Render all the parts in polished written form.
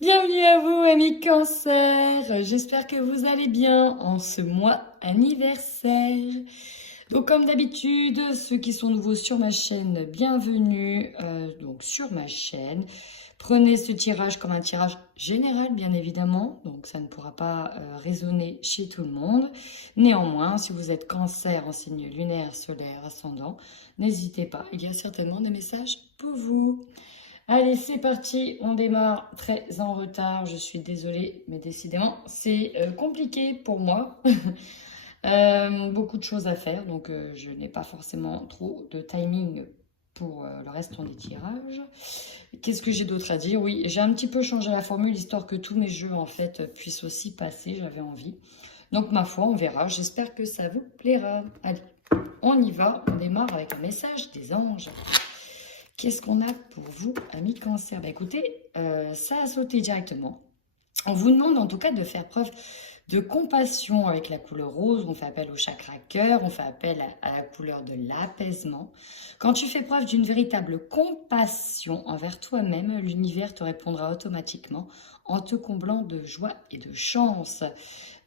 Bienvenue à vous, amis Cancer. J'espère que vous allez bien en ce mois anniversaire. Donc, comme d'habitude, ceux qui sont nouveaux sur ma chaîne, bienvenue donc sur ma chaîne. Prenez ce tirage comme un tirage général, bien évidemment. Donc, ça ne pourra pas résonner chez tout le monde. Néanmoins, si vous êtes Cancer en signe lunaire, solaire, ascendant, n'hésitez pas. Il y a certainement des messages pour vous. Allez, c'est parti, on démarre très en retard, je suis désolée, mais décidément, c'est compliqué pour moi. Beaucoup de choses à faire, donc je n'ai pas forcément trop de timing pour le restant des tirages. Qu'est-ce que j'ai d'autre à dire? Oui, j'ai un petit peu changé la formule, histoire que tous mes jeux, en fait, puissent aussi passer, j'avais envie. Donc, ma foi, on verra, j'espère que ça vous plaira. Allez, on y va, on démarre avec un message des anges. Qu'est-ce qu'on a pour vous, amis Cancer? Écoutez, ça a sauté directement. On vous demande en tout cas de faire preuve de compassion avec la couleur rose. On fait appel au chakra cœur, on fait appel à la couleur de l'apaisement. Quand tu fais preuve d'une véritable compassion envers toi-même, l'univers te répondra automatiquement en te comblant de joie et de chance.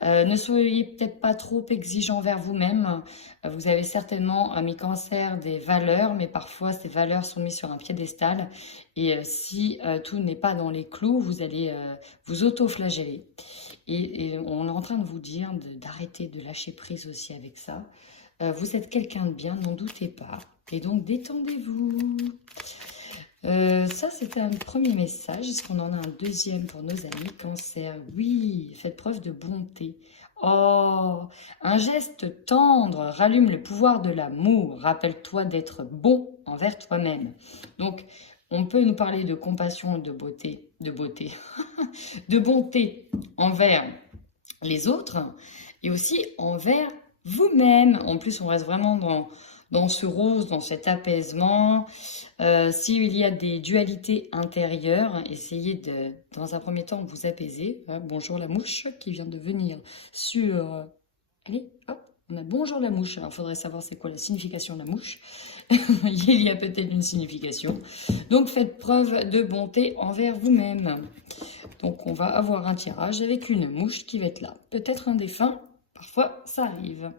Ne soyez peut-être pas trop exigeant envers vous-même. Vous avez certainement, amis Cancer, des valeurs, mais parfois ces valeurs sont mises sur un piédestal. Et si tout n'est pas dans les clous, vous allez vous auto-flageller. Et on est en train de vous dire d'arrêter de lâcher prise aussi avec ça. Vous êtes quelqu'un de bien, n'en doutez pas. Et donc détendez-vous. Ça, c'était un premier message. Est-ce qu'on en a un deuxième pour nos amis Cancer? Oui, faites preuve de bonté. Oh, un geste tendre rallume le pouvoir de l'amour. Rappelle-toi d'être bon envers toi-même. Donc, on peut nous parler de compassion et de beauté, de bonté envers les autres et aussi envers vous-même. En plus, on reste vraiment dans ce rose, dans cet apaisement. S'il y a des dualités intérieures, essayez de, dans un premier temps, vous apaiser. Bonjour la mouche qui vient de venir sur... Allez, hop, on a bonjour la mouche. Alors, il faudrait savoir c'est quoi la signification de la mouche. Il y a peut-être une signification. Donc, faites preuve de bonté envers vous-même. Donc, on va avoir un tirage avec une mouche qui va être là. Peut-être un défunt, parfois ça arrive.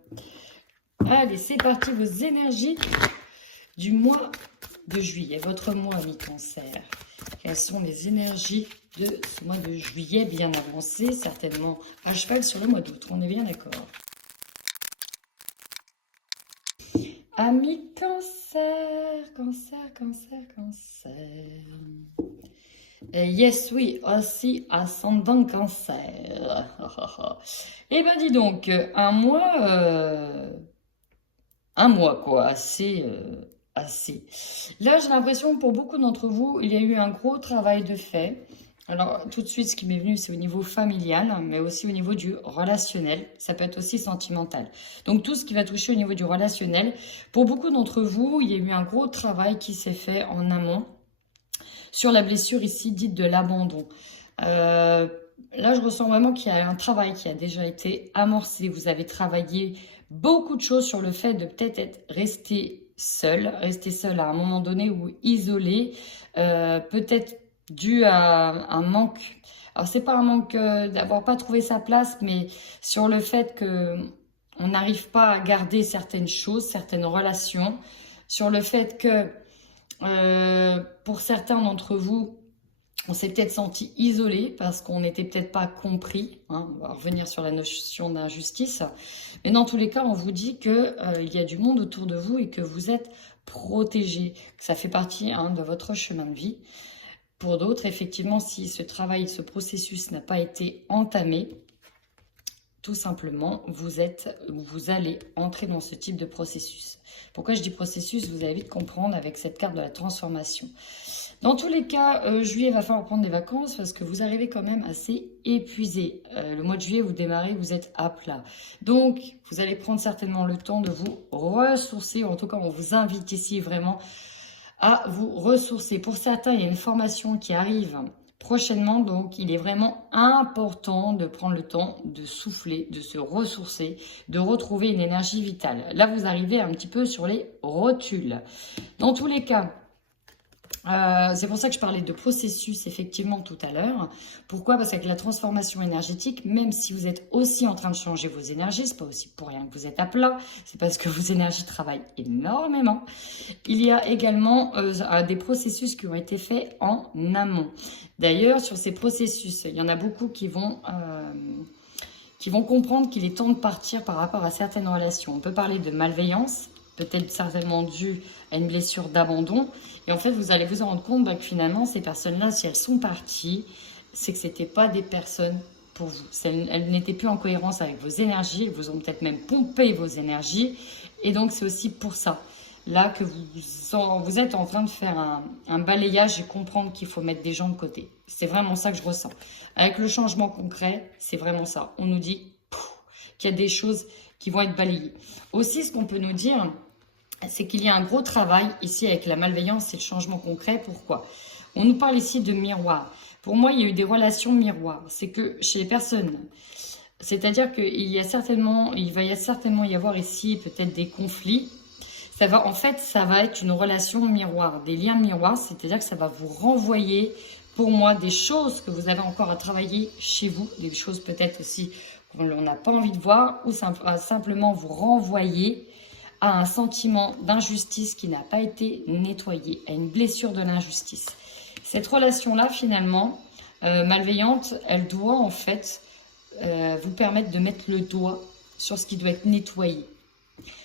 Allez, c'est parti, vos énergies du mois de juillet, votre mois, ami Cancer. Quelles sont les énergies de ce mois de juillet bien avancé, certainement à cheval sur le mois d'août, on est bien d'accord. Ami Cancer, Cancer, Cancer, Cancer. Yes, oui, aussi ascendant Cancer. Eh ben dis donc, un mois quoi, assez... assez. Là, j'ai l'impression pour beaucoup d'entre vous, il y a eu un gros travail de fait. Alors, tout de suite, ce qui m'est venu, c'est au niveau familial, mais aussi au niveau du relationnel. Ça peut être aussi sentimental. Donc, tout ce qui va toucher au niveau du relationnel. Pour beaucoup d'entre vous, il y a eu un gros travail qui s'est fait en amont sur la blessure ici dite de l'abandon. Là, je ressens vraiment qu'il y a un travail qui a déjà été amorcé. Vous avez travaillé beaucoup de choses sur le fait de peut-être être resté seul à un moment donné ou isolé, peut-être dû à un manque. Alors, c'est pas un manque d'avoir pas trouvé sa place, mais sur le fait que on n'arrive pas à garder certaines choses, certaines relations, sur le fait que pour certains d'entre vous, on s'est peut-être senti isolé parce qu'on n'était peut-être pas compris. Hein, on va revenir sur la notion d'injustice. Mais dans tous les cas, on vous dit qu'il y a du monde autour de vous et que vous êtes protégé. Ça fait partie de votre chemin de vie. Pour d'autres, effectivement, si ce travail, ce processus n'a pas été entamé, tout simplement, vous allez entrer dans ce type de processus. Pourquoi je dis processus? Vous allez vite comprendre avec cette carte de la transformation. Dans tous les cas, juillet, il va falloir prendre des vacances parce que vous arrivez quand même assez épuisé. Le mois de juillet, vous démarrez, vous êtes à plat. Donc, vous allez prendre certainement le temps de vous ressourcer. En tout cas, on vous invite ici vraiment à vous ressourcer. Pour certains, il y a une formation qui arrive prochainement, donc il est vraiment important de prendre le temps de souffler, de se ressourcer, de retrouver une énergie vitale. Là, vous arrivez un petit peu sur les rotules. Dans tous les cas, C'est pour ça que je parlais de processus effectivement tout à l'heure. Pourquoi? Parce qu'avec la transformation énergétique, même si vous êtes aussi en train de changer vos énergies, c'est pas aussi pour rien que vous êtes à plat, c'est parce que vos énergies travaillent énormément. Il y a également des processus qui ont été faits en amont. D'ailleurs, sur ces processus, il y en a beaucoup qui vont comprendre qu'il est temps de partir par rapport à certaines relations. On peut parler de malveillance, peut-être certainement due à une blessure d'abandon. Et en fait, vous allez vous rendre compte que finalement, ces personnes-là, si elles sont parties, c'est que ce n'étaient pas des personnes pour vous. Elles n'étaient plus en cohérence avec vos énergies. Elles vous ont peut-être même pompé vos énergies. Et donc, c'est aussi pour ça, là, que vous êtes en train de faire un balayage et comprendre qu'il faut mettre des gens de côté. C'est vraiment ça que je ressens. Avec le changement concret, c'est vraiment ça. On nous dit qu'il y a des choses qui vont être balayées. Aussi, ce qu'on peut nous dire, c'est qu'il y a un gros travail ici avec la malveillance et le changement concret. Pourquoi? On nous parle ici de miroir. Pour moi, il y a eu des relations miroirs. C'est que chez les personnes, c'est-à-dire qu'il va certainement y avoir ici peut-être des conflits. En fait, ça va être une relation miroir, des liens miroirs, c'est-à-dire que ça va vous renvoyer, pour moi, des choses que vous avez encore à travailler chez vous, des choses peut-être aussi qu'on n'a pas envie de voir, ou simplement vous renvoyer à un sentiment d'injustice qui n'a pas été nettoyé, à une blessure de l'injustice. Cette relation-là, finalement, malveillante, elle doit en fait vous permettre de mettre le doigt sur ce qui doit être nettoyé.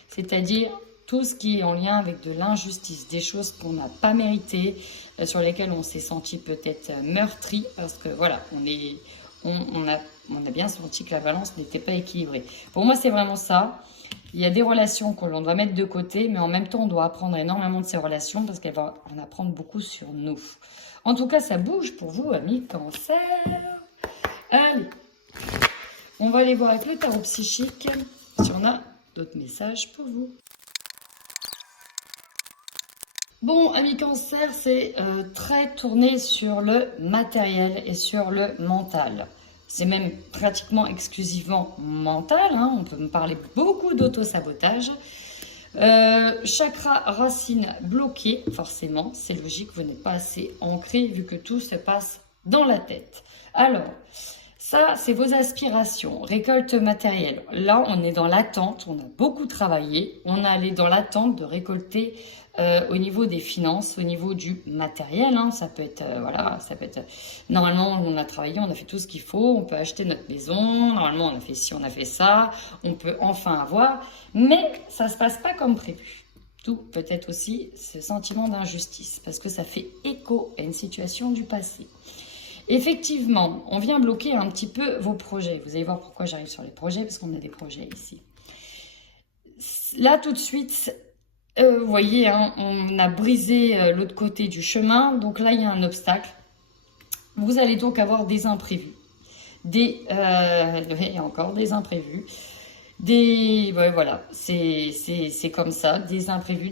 C'est-à-dire tout ce qui est en lien avec de l'injustice, des choses qu'on n'a pas méritées, sur lesquelles on s'est senti peut-être meurtri, parce que voilà, on a bien senti que la balance n'était pas équilibrée. Pour moi, c'est vraiment ça. Il y a des relations que l'on doit mettre de côté, mais en même temps, on doit apprendre énormément de ces relations parce qu'elles vont en apprendre beaucoup sur nous. En tout cas, ça bouge pour vous, amis Cancer. Allez, on va aller voir avec le tarot psychique si on a d'autres messages pour vous. Bon, amis Cancer, c'est très tourné sur le matériel et sur le mental. C'est même pratiquement exclusivement mental, hein. On peut me parler beaucoup d'auto-sabotage. Chakra racine bloqué, forcément, c'est logique, vous n'êtes pas assez ancré vu que tout se passe dans la tête. Alors, ça, c'est vos aspirations, récolte matérielle. Là, on est dans l'attente, on a beaucoup travaillé, on est allé dans l'attente de récolter au niveau des finances, au niveau du matériel, hein. Ça peut être, normalement, on a travaillé, on a fait tout ce qu'il faut, on peut acheter notre maison, normalement, on a fait ci, on a fait ça, on peut enfin avoir, mais ça ne se passe pas comme prévu. Tout peut-être aussi ce sentiment d'injustice, parce que ça fait écho à une situation du passé. Effectivement, on vient bloquer un petit peu vos projets. Vous allez voir pourquoi j'arrive sur les projets, parce qu'on a des projets ici. Là, tout de suite, vous voyez, hein, on a brisé l'autre côté du chemin. Donc là, il y a un obstacle. Vous allez donc avoir des imprévus. Il y a encore des imprévus. Ouais, voilà, c'est comme ça. Des imprévus,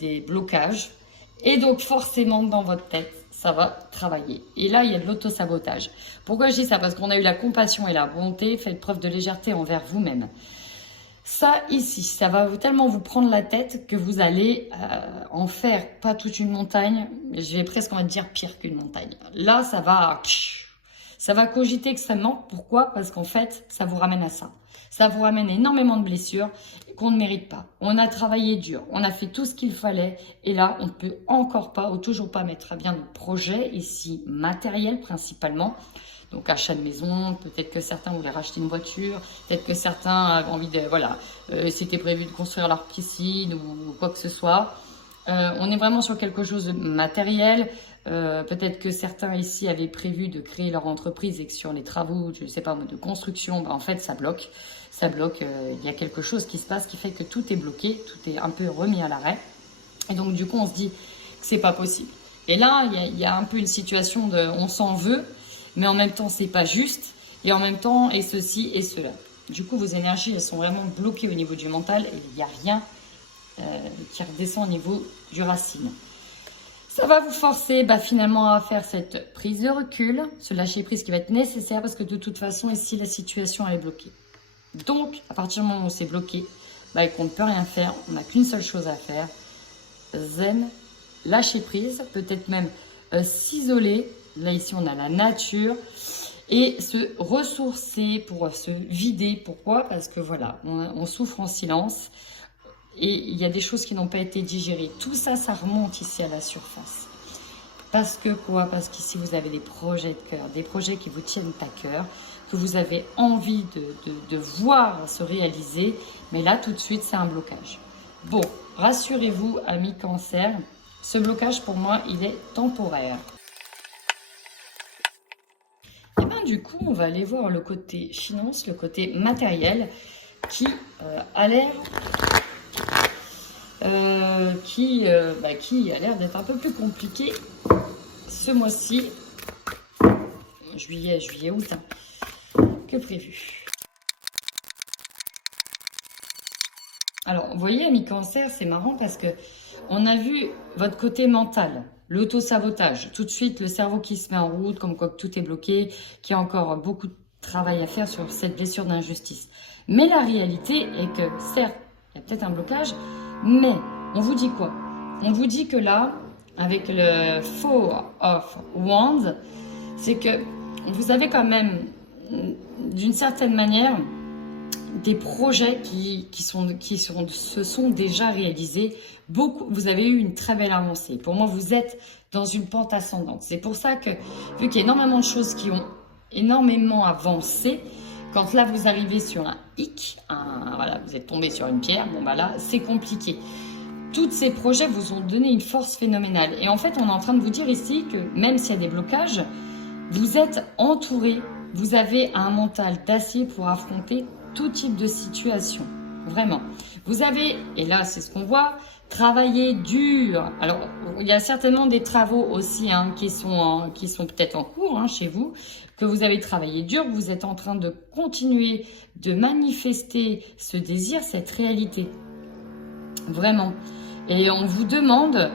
des blocages. Et donc, forcément, dans votre tête, ça va travailler. Et là, il y a de l'auto-sabotage. Pourquoi je dis ça? Parce qu'on a eu la compassion et la bonté, faites preuve de légèreté envers vous-même. Ça, ici, ça va tellement vous prendre la tête que vous allez en faire, pas toute une montagne, je vais presque, on va dire, pire qu'une montagne. Là, ça va cogiter extrêmement. Pourquoi? Parce qu'en fait, ça vous ramène à ça. Ça vous ramène énormément de blessures qu'on ne mérite pas. On a travaillé dur, on a fait tout ce qu'il fallait et là, on ne peut encore pas ou toujours pas mettre à bien notre projet, ici matériel principalement. Donc achat de maison, peut-être que certains voulaient racheter une voiture, peut-être que certains avaient envie de, voilà, c'était prévu de construire leur piscine ou quoi que ce soit. On est vraiment sur quelque chose de matériel. Peut-être que certains ici avaient prévu de créer leur entreprise et que sur les travaux, je ne sais pas, de construction, en fait, ça bloque. Ça bloque, il y a quelque chose qui se passe qui fait que tout est bloqué, tout est un peu remis à l'arrêt. Et donc, du coup, on se dit que c'est pas possible. Et là, il y a un peu une situation de on s'en veut, mais en même temps, c'est pas juste. Et en même temps, et ceci et cela. Du coup, vos énergies, elles sont vraiment bloquées au niveau du mental et il n'y a rien qui redescend au niveau du racine. Ça va vous forcer finalement à faire cette prise de recul, ce lâcher prise qui va être nécessaire parce que de toute façon, ici, la situation elle est bloquée. Donc, à partir du moment où c'est bloqué, et qu'on ne peut rien faire, on n'a qu'une seule chose à faire, zen lâcher prise, peut-être même s'isoler. Là, ici, on a la nature. Et se ressourcer pour se vider. Pourquoi? Parce que voilà, on souffre en silence. Et il y a des choses qui n'ont pas été digérées. Tout ça, ça remonte ici à la surface. Parce que quoi? Parce qu'ici, vous avez des projets de cœur, des projets qui vous tiennent à cœur, que vous avez envie de voir se réaliser. Mais là, tout de suite, c'est un blocage. Bon, rassurez-vous, amis Cancer, ce blocage, pour moi, il est temporaire. Et bien, du coup, on va aller voir le côté finance, le côté matériel, qui a l'air... qui a l'air d'être un peu plus compliqué ce mois-ci, juillet, août, que prévu. Alors, vous voyez, amis Cancer, c'est marrant parce que on a vu votre côté mental, l'auto-sabotage. Tout de suite, le cerveau qui se met en route, comme quoi tout est bloqué, qu'il y a encore beaucoup de travail à faire sur cette blessure d'injustice. Mais la réalité est que, certes, il y a peut-être un blocage, mais on vous dit quoi? On vous dit que là, avec le Four of Wands, c'est que vous avez quand même, d'une certaine manière, des projets qui se sont déjà réalisés. Vous avez eu une très belle avancée. Pour moi, vous êtes dans une pente ascendante. C'est pour ça que, vu qu'il y a énormément de choses qui ont énormément avancé, quand là, vous arrivez sur un hic, voilà, vous êtes tombé sur une pierre, bon bah là, c'est compliqué. Tous ces projets vous ont donné une force phénoménale. Et en fait, on est en train de vous dire ici que même s'il y a des blocages, vous êtes entouré, vous avez un mental d'acier pour affronter tout type de situation. Vraiment. Vous avez, et là c'est ce qu'on voit, travaillé dur. Alors, il y a certainement des travaux aussi qui sont peut-être en cours chez vous, que vous avez travaillé dur, vous êtes en train de continuer de manifester ce désir, cette réalité. Vraiment. Et on vous demande,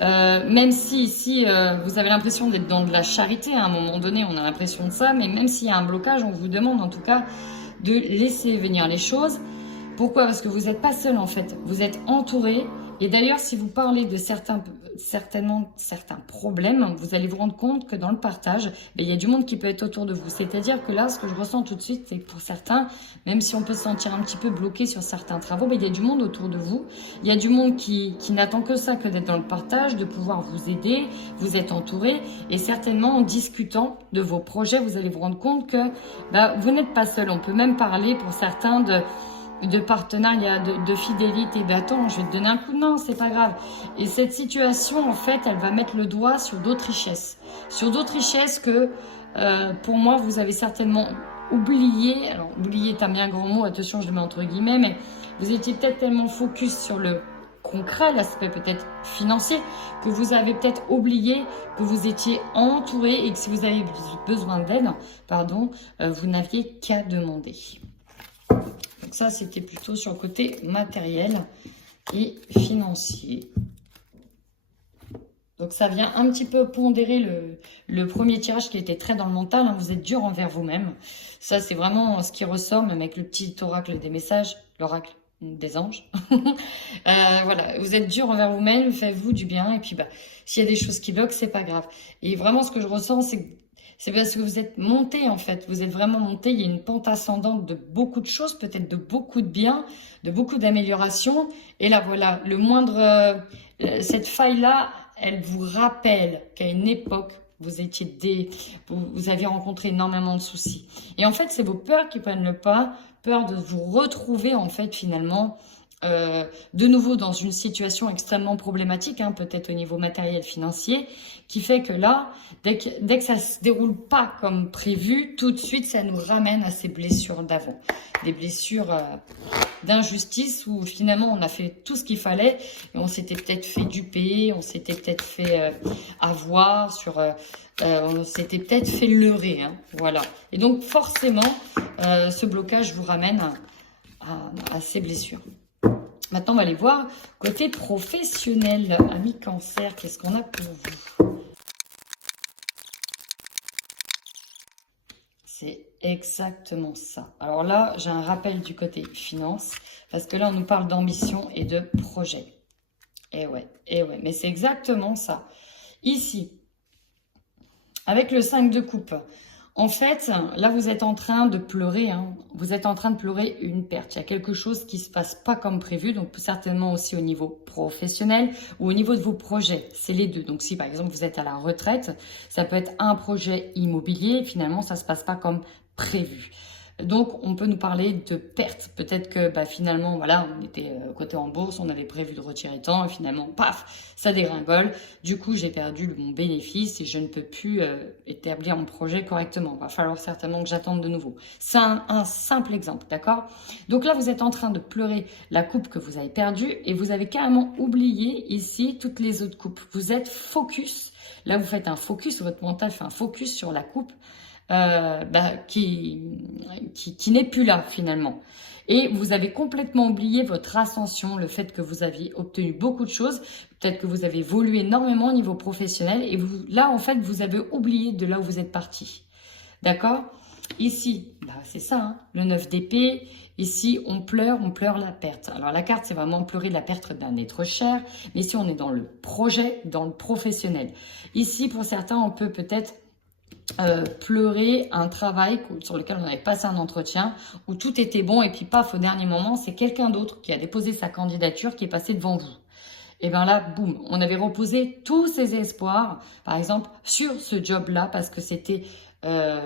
même si ici vous avez l'impression d'être dans de la charité, à un moment donné on a l'impression de ça, mais même s'il y a un blocage, on vous demande en tout cas de laisser venir les choses. Pourquoi? Parce que vous n'êtes pas seul en fait, vous êtes entouré. Et d'ailleurs, si vous parlez de certainement certains problèmes, vous allez vous rendre compte que dans le partage, il y a du monde qui peut être autour de vous. C'est-à-dire que là, ce que je ressens tout de suite, c'est que pour certains, même si on peut se sentir un petit peu bloqué sur certains travaux, il y a du monde autour de vous. Il y a du monde qui n'attend que ça, que d'être dans le partage, de pouvoir vous aider. Vous êtes entouré et certainement en discutant de vos projets, vous allez vous rendre compte que vous n'êtes pas seul. On peut même parler pour certains de partenariat, de fidélité. Attends, je vais te donner un coup de main, c'est pas grave. Et cette situation, en fait, elle va mettre le doigt sur d'autres richesses. Sur d'autres richesses que, pour moi, vous avez certainement oublié. Alors, oublier est un bien grand mot, attention, je le mets entre guillemets, mais vous étiez peut-être tellement focus sur le concret, l'aspect peut-être financier, que vous avez peut-être oublié que vous étiez entouré et que si vous avez besoin d'aide, vous n'aviez qu'à demander. Donc ça, c'était plutôt sur le côté matériel et financier. Donc ça vient un petit peu pondérer le premier tirage qui était très dans le mental. Vous êtes dur envers vous-même. Ça, c'est vraiment ce qui ressort, même avec le petit oracle des messages, l'oracle des anges. Voilà, vous êtes dur envers vous-même, faites-vous du bien. Et puis, s'il y a des choses qui bloquent, c'est pas grave. Et vraiment, ce que je ressens, c'est parce que vous êtes monté en fait, vous êtes vraiment monté, il y a une pente ascendante de beaucoup de choses, peut-être de beaucoup de bien, de beaucoup d'améliorations. Et là voilà, cette faille-là, elle vous rappelle qu'à une époque, vous avez rencontré énormément de soucis. Et en fait, c'est vos peurs qui prennent le pas, peur de vous retrouver en fait finalement de nouveau dans une situation extrêmement problématique, peut-être au niveau matériel financier, qui fait que là, dès que ça se déroule pas comme prévu, tout de suite, ça nous ramène à ces blessures d'avant. Des blessures d'injustice où finalement, on a fait tout ce qu'il fallait et on s'était peut-être fait duper, on s'était peut-être fait avoir, on s'était peut-être fait leurrer. Voilà. Et donc, forcément, ce blocage vous ramène à ces blessures. Maintenant, on va aller voir côté professionnel. Amis Cancer, qu'est-ce qu'on a pour vous? C'est exactement ça. Alors là, j'ai un rappel du côté finance, parce que là, on nous parle d'ambition et de projet. et ouais, mais c'est exactement ça. Ici, avec le 5 de coupe, en fait, là, vous êtes en train de pleurer, hein. Vous êtes en train de pleurer une perte. Il y a quelque chose qui se passe pas comme prévu, donc certainement aussi au niveau professionnel ou au niveau de vos projets. C'est les deux. Donc, si par exemple, vous êtes à la retraite, ça peut être un projet immobilier. Finalement, ça se passe pas comme prévu. Donc, on peut nous parler de perte. Peut-être que finalement, voilà, on était coté en bourse, on avait prévu de retirer tant, et finalement, paf, ça dégringole. Du coup, j'ai perdu mon bénéfice et je ne peux plus établir mon projet correctement. Il va falloir certainement que j'attende de nouveau. C'est un simple exemple, d'accord? Donc là, vous êtes en train de pleurer la coupe que vous avez perdue et vous avez carrément oublié ici toutes les autres coupes. Vous êtes focus. Là, vous faites un focus, votre mental fait un focus sur la coupe. Qui n'est plus là finalement. Et vous avez complètement oublié votre ascension, le fait que vous aviez obtenu beaucoup de choses, peut-être que vous avez évolué énormément au niveau professionnel et vous, là en fait vous avez oublié de là où vous êtes parti. D'accord? Ici, c'est ça, hein, le 9 d'épée. Ici, on pleure la perte. Alors la carte, c'est vraiment pleurer la perte d'un être cher. Mais ici, on est dans le projet, dans le professionnel. Ici, pour certains, on peut peut-être pleurer un travail sur lequel on avait passé un entretien où tout était bon et puis paf, au dernier moment, c'est quelqu'un d'autre qui a déposé sa candidature qui est passé devant vous. Et bien là, boum, on avait reposé tous ses espoirs, par exemple, sur ce job-là parce que c'était, je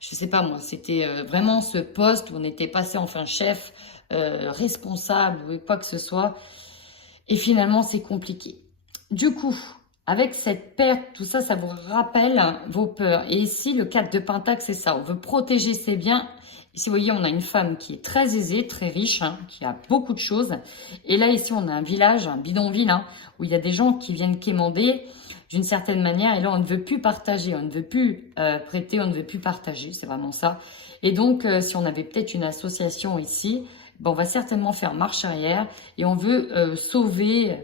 sais pas moi, c'était vraiment ce poste où on était passé enfin chef, responsable ou quoi que ce soit. Et finalement, c'est compliqué. Du coup, avec cette perte, tout ça, ça vous rappelle vos peurs. Et ici, le 4 de Pentacle, c'est ça. On veut protéger ses biens. Ici, vous voyez, on a une femme qui est très aisée, très riche, hein, qui a beaucoup de choses. Et là, ici, on a un village, un bidonville, hein, où il y a des gens qui viennent quémander d'une certaine manière. Et là, on ne veut plus partager, on ne veut plus prêter, on ne veut plus partager. C'est vraiment ça. Et donc, si on avait peut-être une association ici, on va certainement faire marche arrière et on veut sauver,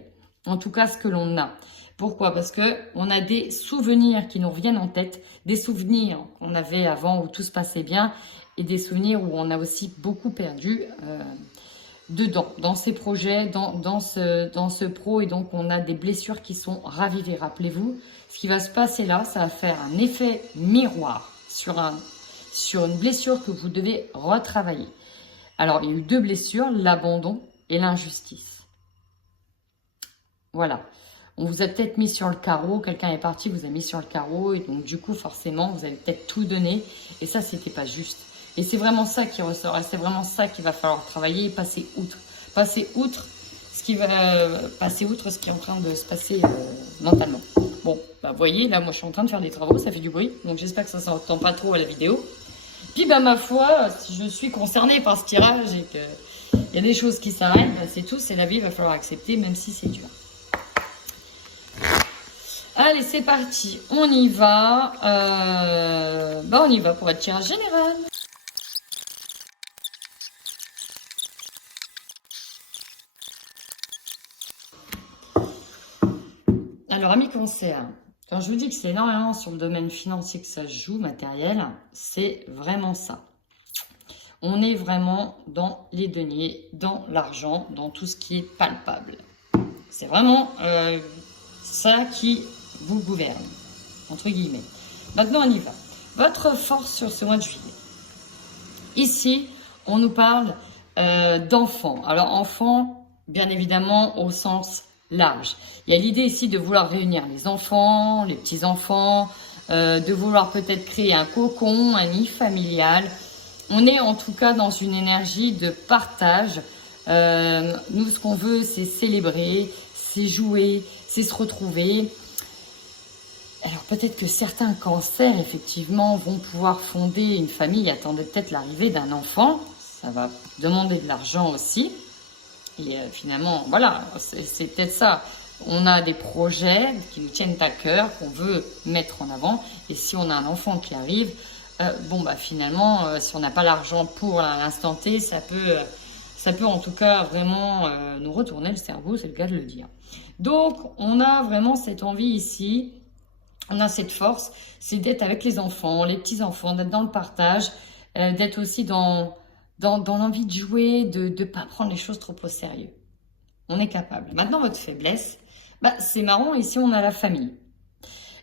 en tout cas, ce que l'on a. Pourquoi? Parce que on a des souvenirs qui nous reviennent en tête, des souvenirs qu'on avait avant où tout se passait bien et des souvenirs où on a aussi beaucoup perdu dedans, dans ces projets, dans ce pro. Et donc, on a des blessures qui sont ravivées. Rappelez-vous, ce qui va se passer là, ça va faire un effet miroir sur une blessure que vous devez retravailler. Alors, il y a eu deux blessures, l'abandon et l'injustice. Voilà. On vous a peut-être mis sur le carreau, quelqu'un est parti, vous a mis sur le carreau, et donc du coup, forcément, vous avez peut-être tout donné, et ça, c'était pas juste. Et c'est vraiment ça qui ressort, et c'est vraiment ça qu'il va falloir travailler et passer outre. Passer outre ce qui est en train de se passer mentalement. Bon, vous voyez, là, moi, je suis en train de faire des travaux, ça fait du bruit, donc j'espère que ça s'entend pas trop à la vidéo. Puis, ma foi, si je suis concernée par ce tirage et qu'il y a des choses qui s'arrêtent, c'est tout, c'est la vie, il va falloir accepter, même si c'est dur. Allez, c'est parti, on y va. On y va pour votre tirage général. Alors, amis cancer, quand je vous dis que c'est énormément sur le domaine financier que ça se joue, matériel, c'est vraiment ça. On est vraiment dans les deniers, dans l'argent, dans tout ce qui est palpable. C'est vraiment ça qui vous gouverne, entre guillemets. Maintenant, on y va. Votre force sur ce mois de juillet. Ici, on nous parle d'enfants. Alors, enfants, bien évidemment, au sens large. Il y a l'idée ici de vouloir réunir les enfants, les petits-enfants, de vouloir peut-être créer un cocon, un nid familial. On est en tout cas dans une énergie de partage. Nous, ce qu'on veut, c'est célébrer, c'est jouer, c'est se retrouver. Alors peut-être que certains cancers, effectivement, vont pouvoir fonder une famille, attendent peut-être l'arrivée d'un enfant. Ça va demander de l'argent aussi. Et finalement, voilà, c'est peut-être ça. On a des projets qui nous tiennent à cœur, qu'on veut mettre en avant. Et si on a un enfant qui arrive, finalement, si on n'a pas l'argent pour l'instant T, ça peut en tout cas vraiment nous retourner le cerveau, c'est le cas de le dire. Donc, on a vraiment cette envie ici, on a cette force, c'est d'être avec les enfants, les petits-enfants, d'être dans le partage, d'être aussi dans l'envie de jouer, de ne pas prendre les choses trop au sérieux. On est capable. Maintenant, votre faiblesse, Bah, c'est marrant, ici on a la famille.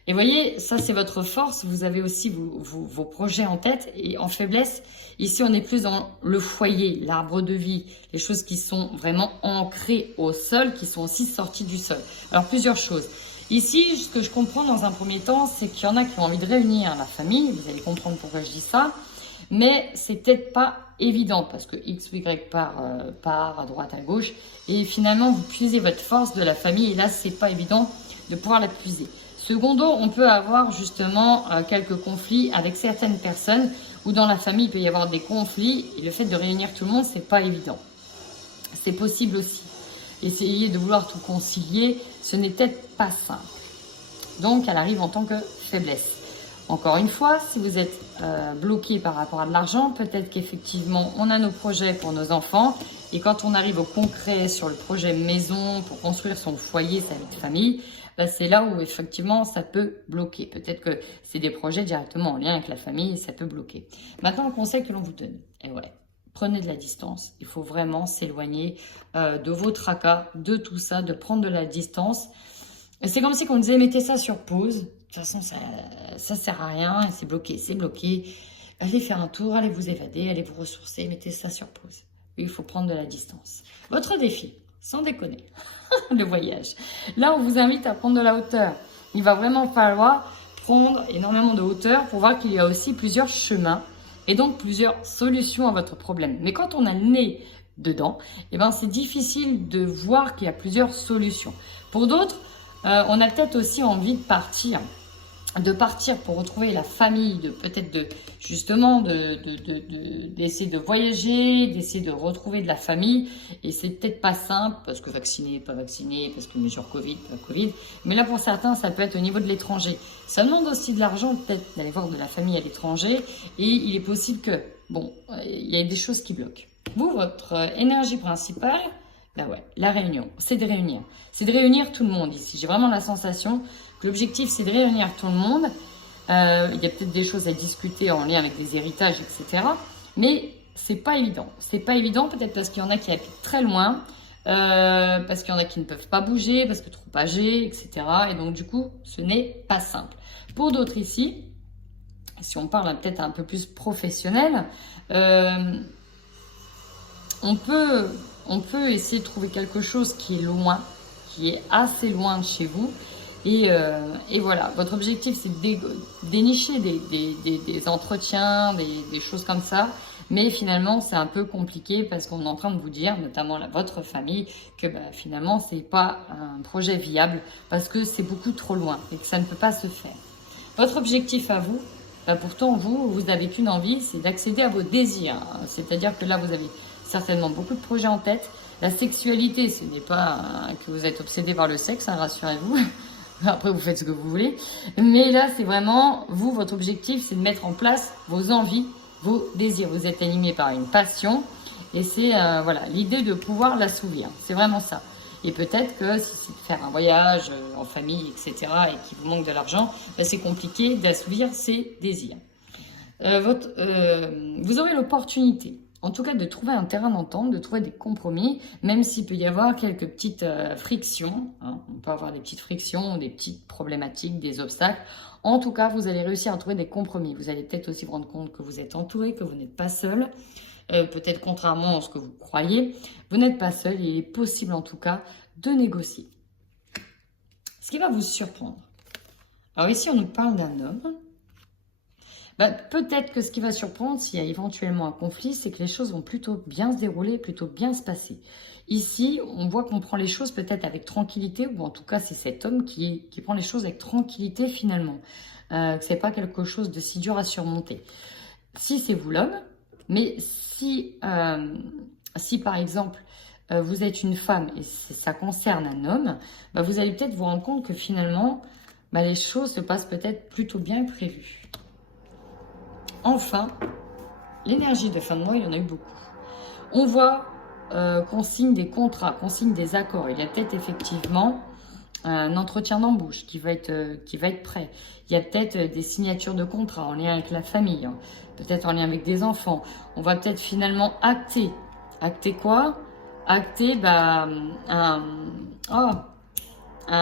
Et vous voyez, ça c'est votre force, vous avez aussi vos projets en tête et en faiblesse. Ici on est plus dans le foyer, l'arbre de vie, les choses qui sont vraiment ancrées au sol, qui sont aussi sorties du sol. Alors plusieurs choses. Ici, ce que je comprends dans un premier temps, c'est qu'il y en a qui ont envie de réunir la famille, vous allez comprendre pourquoi je dis ça, mais c'est peut-être pas évident parce que X ou Y part à droite, à gauche, et finalement vous puisez votre force de la famille et là c'est pas évident de pouvoir la puiser. Secondo, on peut avoir justement quelques conflits avec certaines personnes ou dans la famille il peut y avoir des conflits et le fait de réunir tout le monde c'est pas évident. C'est possible aussi. Essayer de vouloir tout concilier, ce n'est peut-être pas simple. Donc elle arrive en tant que faiblesse. Encore une fois, si vous êtes bloqué par rapport à de l'argent, peut-être qu'effectivement on a nos projets pour nos enfants et quand on arrive au concret sur le projet maison pour construire son foyer, sa vie de famille, bah, c'est là où effectivement ça peut bloquer. Peut-être que c'est des projets directement en lien avec la famille et ça peut bloquer. Maintenant, le conseil que l'on vous donne, et ouais, prenez de la distance. Il faut vraiment s'éloigner de vos tracas, de tout ça, de prendre de la distance. C'est comme si on disait mettez ça sur pause. De toute façon, ça sert à rien, c'est bloqué, c'est bloqué. Allez faire un tour, allez vous évader, allez vous ressourcer, mettez ça sur pause. Il faut prendre de la distance. Votre défi, sans déconner, le voyage. Là, on vous invite à prendre de la hauteur. Il va vraiment falloir prendre énormément de hauteur pour voir qu'il y a aussi plusieurs chemins et donc plusieurs solutions à votre problème. Mais quand on a le nez dedans, eh ben, c'est difficile de voir qu'il y a plusieurs solutions. Pour d'autres, on a peut-être aussi envie de partir pour retrouver la famille, justement d'essayer de voyager, d'essayer de retrouver de la famille. Et c'est peut-être pas simple parce que vacciné, pas vacciné, parce que mesure Covid, pas Covid. Mais là pour certains, ça peut être au niveau de l'étranger. Ça demande aussi de l'argent peut-être d'aller voir de la famille à l'étranger. Et il est possible que, bon, il y ait des choses qui bloquent. Vous, votre énergie principale, ben ouais, la réunion, c'est de réunir. C'est de réunir tout le monde ici. J'ai vraiment la sensation que l'objectif, c'est de réunir tout le monde. Il y a peut-être des choses à discuter en lien avec des héritages, etc. Mais c'est pas évident. C'est pas évident, peut-être parce qu'il y en a qui habitent très loin, parce qu'il y en a qui ne peuvent pas bouger, parce que trop âgés, etc. Et donc, du coup, ce n'est pas simple. Pour d'autres ici, si on parle peut-être un peu plus professionnel, on peut essayer de trouver quelque chose qui est loin, qui est assez loin de chez vous. Et voilà, votre objectif, c'est de dénicher des entretiens, des choses comme ça. Mais finalement, c'est un peu compliqué parce qu'on est en train de vous dire, notamment votre famille, que bah, finalement, c'est pas un projet viable parce que c'est beaucoup trop loin et que ça ne peut pas se faire. Votre objectif à vous, bah, pourtant, vous n'avez qu'une envie, c'est d'accéder à vos désirs. C'est-à-dire que là, vous avez certainement beaucoup de projets en tête. La sexualité, ce n'est pas que vous êtes obsédé par le sexe, hein, rassurez-vous. Après, vous faites ce que vous voulez. Mais là, c'est vraiment, vous, votre objectif, c'est de mettre en place vos envies, vos désirs. Vous êtes animé par une passion et c'est voilà l'idée de pouvoir l'assouvir. C'est vraiment ça. Et peut-être que si c'est de faire un voyage en famille, etc., et qu'il vous manque de l'argent, ben, c'est compliqué d'assouvir ces désirs. Vous aurez l'opportunité, en tout cas, de trouver un terrain d'entente, de trouver des compromis, même s'il peut y avoir quelques petites frictions. Hein. On peut avoir des petites frictions, des petites problématiques, des obstacles. En tout cas, vous allez réussir à trouver des compromis. Vous allez peut-être aussi vous rendre compte que vous êtes entouré, que vous n'êtes pas seul. Peut-être contrairement à ce que vous croyez, vous n'êtes pas seul. Il est possible en tout cas de négocier. Ce qui va vous surprendre. Alors ici, on nous parle d'un homme. Bah, peut-être que ce qui va surprendre, s'il y a éventuellement un conflit, c'est que les choses vont plutôt bien se dérouler, plutôt bien se passer. Ici, on voit qu'on prend les choses peut-être avec tranquillité, ou en tout cas, c'est cet homme qui prend les choses avec tranquillité finalement. Que c'est pas quelque chose de si dur à surmonter. Si c'est vous l'homme, mais si par exemple, vous êtes une femme et ça concerne un homme, bah, vous allez peut-être vous rendre compte que finalement, bah, les choses se passent peut-être plutôt bien prévues. Enfin, l'énergie de fin de mois, il y en a eu beaucoup. On voit qu'on signe des contrats, qu'on signe des accords. Il y a peut-être effectivement un entretien d'embauche qui va être prêt. Il y a peut-être des signatures de contrats en lien avec la famille, hein, peut-être en lien avec des enfants. On va peut-être finalement acter. Acter quoi? Acter un vous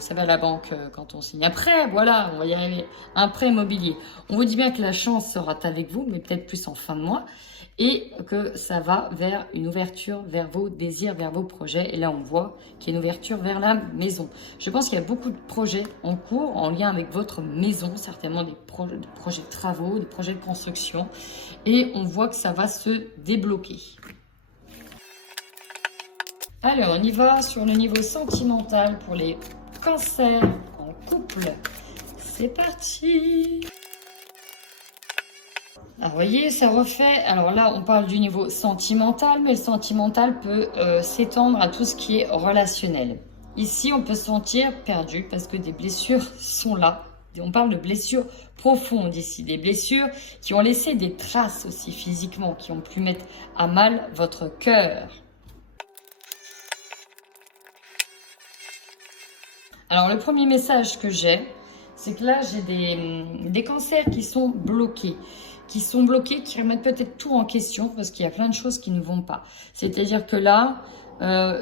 savez, à la banque, quand on signe un prêt, voilà, on va y arriver, un prêt immobilier. On vous dit bien que la chance sera avec vous, mais peut-être plus en fin de mois, et que ça va vers une ouverture vers vos désirs, vers vos projets. Et là, on voit qu'il y a une ouverture vers la maison. Je pense qu'il y a beaucoup de projets en cours, en lien avec votre maison, certainement des projets de travaux, des projets de construction, et on voit que ça va se débloquer. Alors, on y va sur le niveau sentimental pour les cancers en couple. C'est parti! Alors, vous voyez, ça refait... Alors là, on parle du niveau sentimental, mais le sentimental peut s'étendre à tout ce qui est relationnel. Ici, on peut se sentir perdu parce que des blessures sont là. On parle de blessures profondes ici, des blessures qui ont laissé des traces aussi physiquement, qui ont pu mettre à mal votre cœur. Alors, le premier message que j'ai, c'est que là, j'ai des cancers qui sont bloqués. Qui remettent peut-être tout en question parce qu'il y a plein de choses qui ne vont pas. C'est-à-dire que là,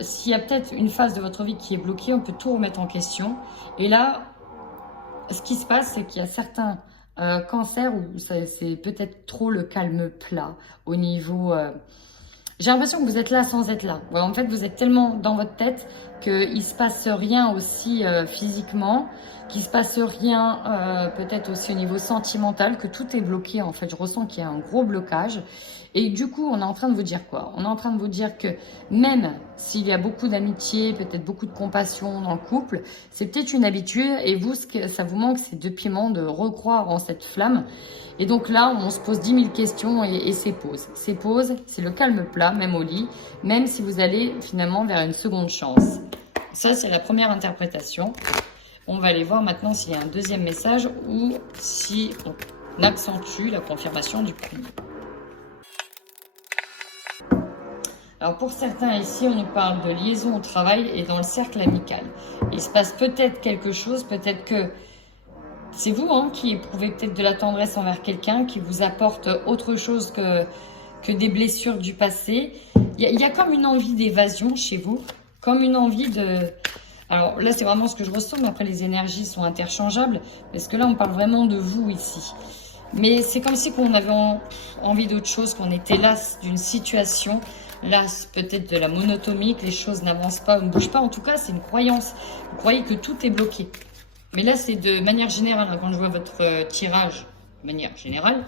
s'il y a peut-être une phase de votre vie qui est bloquée, on peut tout remettre en question. Et là, ce qui se passe, c'est qu'il y a certains cancers où c'est peut-être trop le calme plat au niveau... J'ai l'impression que vous êtes là sans être là. Ouais, en fait, vous êtes tellement dans votre tête qu'il ne se passe rien aussi physiquement, qu'il ne se passe rien peut-être aussi au niveau sentimental, que tout est bloqué. En fait, je ressens qu'il y a un gros blocage. Et du coup, on est en train de vous dire quoi? On est en train de vous dire que même s'il y a beaucoup d'amitié, peut-être beaucoup de compassion dans le couple, c'est peut-être une habitude. Et vous, ce que ça vous manque, c'est de piment, de recroire en cette flamme. Et donc là, on se pose 10 000 questions et c'est pause. C'est pause, c'est le calme plat, même au lit, même si vous allez finalement vers une seconde chance. Ça, c'est la première interprétation. On va aller voir maintenant s'il y a un deuxième message ou si on accentue la confirmation du premier. Alors pour certains ici, on nous parle de liaison au travail et dans le cercle amical. Il se passe peut-être quelque chose, peut-être que c'est vous qui éprouvez peut-être de la tendresse envers quelqu'un, qui vous apporte autre chose que des blessures du passé. Il y a comme une envie d'évasion chez vous, comme une envie de... Alors là, c'est vraiment ce que je ressens, mais après les énergies sont interchangeables, parce que là, on parle vraiment de vous ici. Mais c'est comme si on avait envie d'autre chose, qu'on était las d'une situation, las peut-être de la monotonie, que les choses n'avancent pas ou ne bougent pas. En tout cas, c'est une croyance. Vous croyez que tout est bloqué. Mais là, c'est de manière générale, quand je vois votre tirage, de manière générale,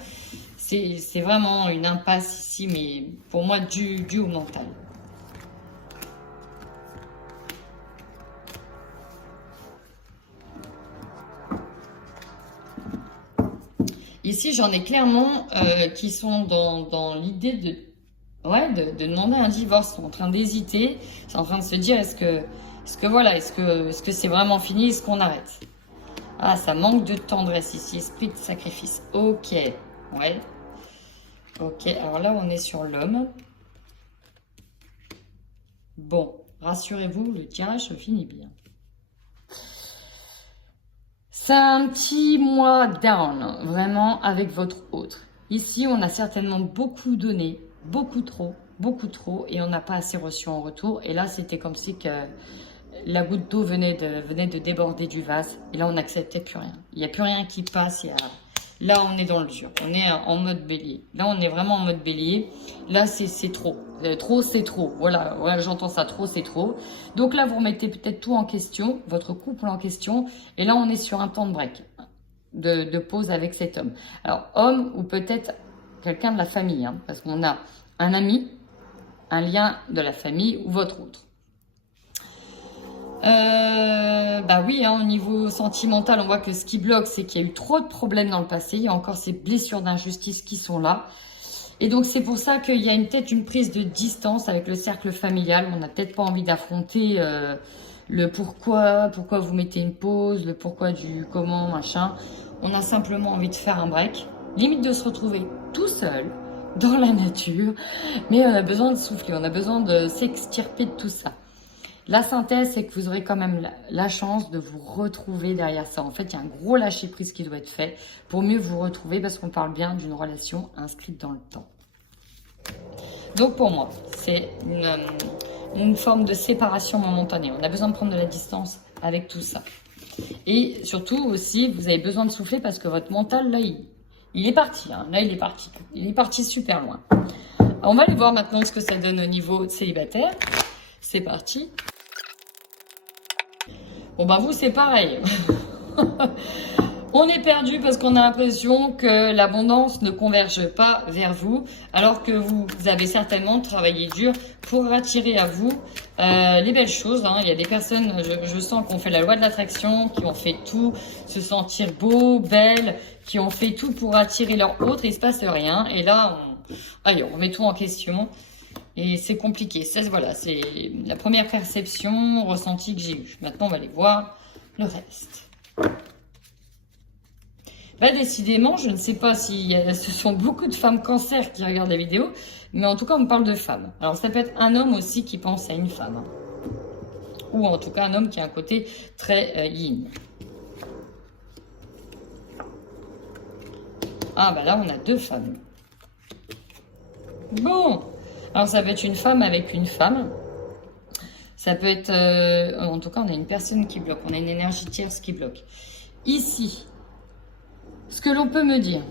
c'est vraiment une impasse ici, mais pour moi, dû au mental. Ici, j'en ai clairement qui sont dans l'idée de demander un divorce. Ils sont en train d'hésiter, ils sont en train de se dire est-ce que c'est vraiment fini, est-ce qu'on arrête? Ah, ça manque de tendresse ici, esprit de sacrifice. Ok, ouais. Ok, alors là, on est sur l'homme. Bon, rassurez-vous, le tirage se finit bien. C'est un petit mois down, vraiment, avec votre autre. Ici, on a certainement beaucoup donné, beaucoup trop, et on n'a pas assez reçu en retour. Et là, c'était comme si que la goutte d'eau venait de déborder du vase. Et là, on n'acceptait plus rien. Il n'y a plus rien qui passe. Là, on est dans le dur. On est en mode bélier. Là, on est vraiment en mode bélier. Là, c'est trop. Trop, c'est trop. Voilà, j'entends ça. Trop, c'est trop. Donc là, vous remettez peut-être tout en question, votre couple en question. Et là, on est sur un temps de break, de pause avec cet homme. Alors, homme ou peut-être quelqu'un de la famille. Parce qu'on a un ami, un lien de la famille ou votre autre. Bah oui, au niveau sentimental, on voit que ce qui bloque, c'est qu'il y a eu trop de problèmes dans le passé. Il y a encore ces blessures d'injustice qui sont là. Et donc, c'est pour ça qu'il y a peut-être une prise de distance avec le cercle familial. On n'a peut-être pas envie d'affronter le pourquoi vous mettez une pause, le pourquoi du comment, machin. On a simplement envie de faire un break. Limite de se retrouver tout seul dans la nature. Mais on a besoin de souffler, on a besoin de s'extirper de tout ça. La synthèse, c'est que vous aurez quand même la chance de vous retrouver derrière ça. En fait, il y a un gros lâcher-prise qui doit être fait pour mieux vous retrouver parce qu'on parle bien d'une relation inscrite dans le temps. Donc pour moi, c'est une forme de séparation momentanée. On a besoin de prendre de la distance avec tout ça. Et surtout aussi, vous avez besoin de souffler parce que votre mental, là, il est parti. Hein. Là, il est parti. Il est parti super loin. On va aller voir maintenant ce que ça donne au niveau célibataire. C'est parti. Bon, bah vous, c'est pareil. On est perdu parce qu'on a l'impression que l'abondance ne converge pas vers vous, alors que vous avez certainement travaillé dur pour attirer à vous les belles choses. Hein. Il y a des personnes, je sens, qui ont fait la loi de l'attraction, qui ont fait tout, se sentir beau, belle, qui ont fait tout pour attirer leur autre, il ne se passe rien. Et là, on remet tout en question. Et c'est compliqué. Voilà, c'est la première perception, ressenti que j'ai eu. Maintenant, on va aller voir le reste. Bah, décidément, je ne sais pas si ce sont beaucoup de femmes cancer qui regardent la vidéo, mais en tout cas, on me parle de femmes. Alors, ça peut être un homme aussi qui pense à une femme. Hein. Ou en tout cas, un homme qui a un côté très yin. Ah, bah là, on a deux femmes. Bon, alors ça peut être une femme avec une femme. Ça peut être, en tout cas, on a une personne qui bloque. On a une énergie tierce qui bloque. Ici, ce que l'on peut me dire,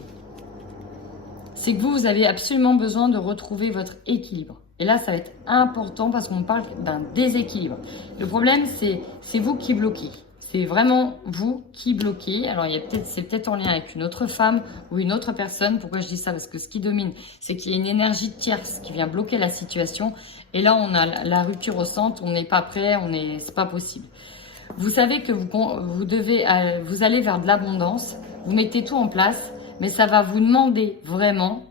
c'est que vous avez absolument besoin de retrouver votre équilibre. Et là, ça va être important parce qu'on parle d'un déséquilibre. Le problème, c'est vous qui bloquez. C'est vraiment vous qui bloquez. Alors, c'est peut-être en lien avec une autre femme ou une autre personne. Pourquoi je dis ça? Parce que ce qui domine, c'est qu'il y a une énergie tierce qui vient bloquer la situation. Et là, on a la rupture au centre. On n'est pas prêt. C'est pas possible. Vous savez que vous allez vers de l'abondance. Vous mettez tout en place, mais ça va vous demander vraiment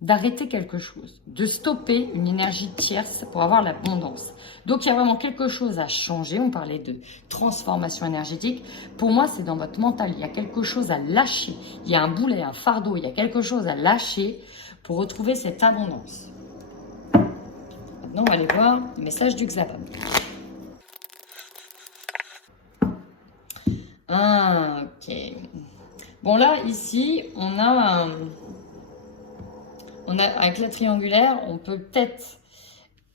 d'arrêter quelque chose, de stopper une énergie tierce pour avoir l'abondance. Donc, il y a vraiment quelque chose à changer. On parlait de transformation énergétique. Pour moi, c'est dans votre mental. Il y a quelque chose à lâcher. Il y a un boulet, un fardeau. Il y a quelque chose à lâcher pour retrouver cette abondance. Maintenant, on va aller voir le message du Xabam. Ah, ok. Bon, là, ici, on a avec la triangulaire, on peut peut-être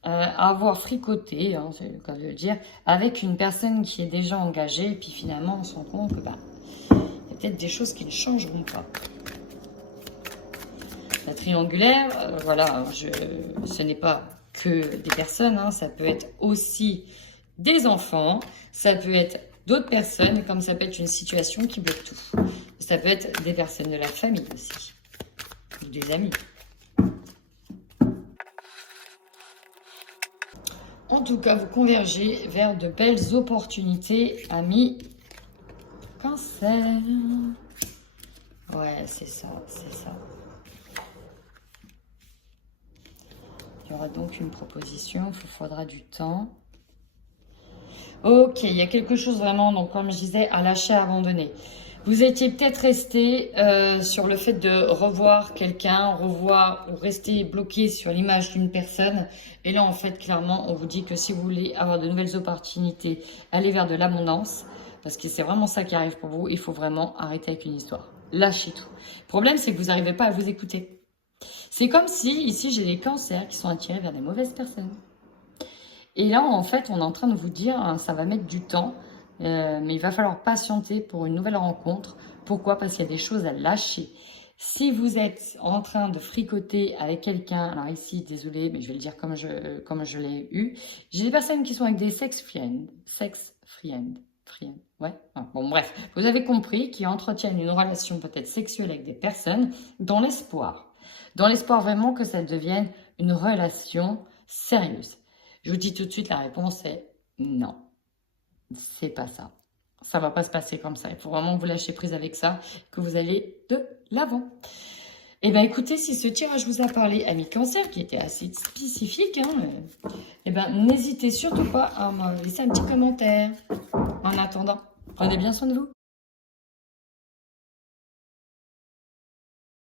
avoir fricoté, hein, c'est le cas de le dire, avec une personne qui est déjà engagée, et puis finalement, on se rend compte que il y a peut-être des choses qui ne changeront pas. La triangulaire, voilà, ce n'est pas que des personnes, hein, ça peut être aussi des enfants, ça peut être d'autres personnes, comme ça peut être une situation qui bloque tout. Ça peut être des personnes de la famille aussi, ou des amis. En tout cas, vous convergez vers de belles opportunités, amis Cancer. Ouais, c'est ça, c'est ça. Il y aura donc une proposition, il faudra du temps. Ok, il y a quelque chose vraiment, donc comme je disais, à lâcher, à abandonner. Vous étiez peut-être resté sur le fait de revoir quelqu'un, ou rester bloqué sur l'image d'une personne. Et là, en fait, clairement, on vous dit que si vous voulez avoir de nouvelles opportunités, aller vers de l'abondance, parce que c'est vraiment ça qui arrive pour vous, il faut vraiment arrêter avec une histoire. Lâchez tout. Le problème, c'est que vous n'arrivez pas à vous écouter. C'est comme si, ici, j'ai des cancers qui sont attirés vers des mauvaises personnes. Et là, en fait, on est en train de vous dire, hein, ça va mettre du temps, mais il va falloir patienter pour une nouvelle rencontre. Pourquoi? Parce qu'il y a des choses à lâcher. Si vous êtes en train de fricoter avec quelqu'un, alors ici, désolé, mais je vais le dire comme je l'ai eu, j'ai des personnes qui sont avec des sex friends, ouais. Bon, bref, vous avez compris, qui entretiennent une relation peut-être sexuelle avec des personnes dans l'espoir vraiment que ça devienne une relation sérieuse. Je vous dis tout de suite, la réponse est non. C'est pas ça. Ça va pas se passer comme ça. Il faut vraiment que vous lâchez prise avec ça, que vous allez de l'avant. Eh bien, écoutez, si ce tirage vous a parlé, amis Cancer, qui était assez spécifique, hein, eh bien, n'hésitez surtout pas à me laisser un petit commentaire. En attendant, prenez bien soin de vous.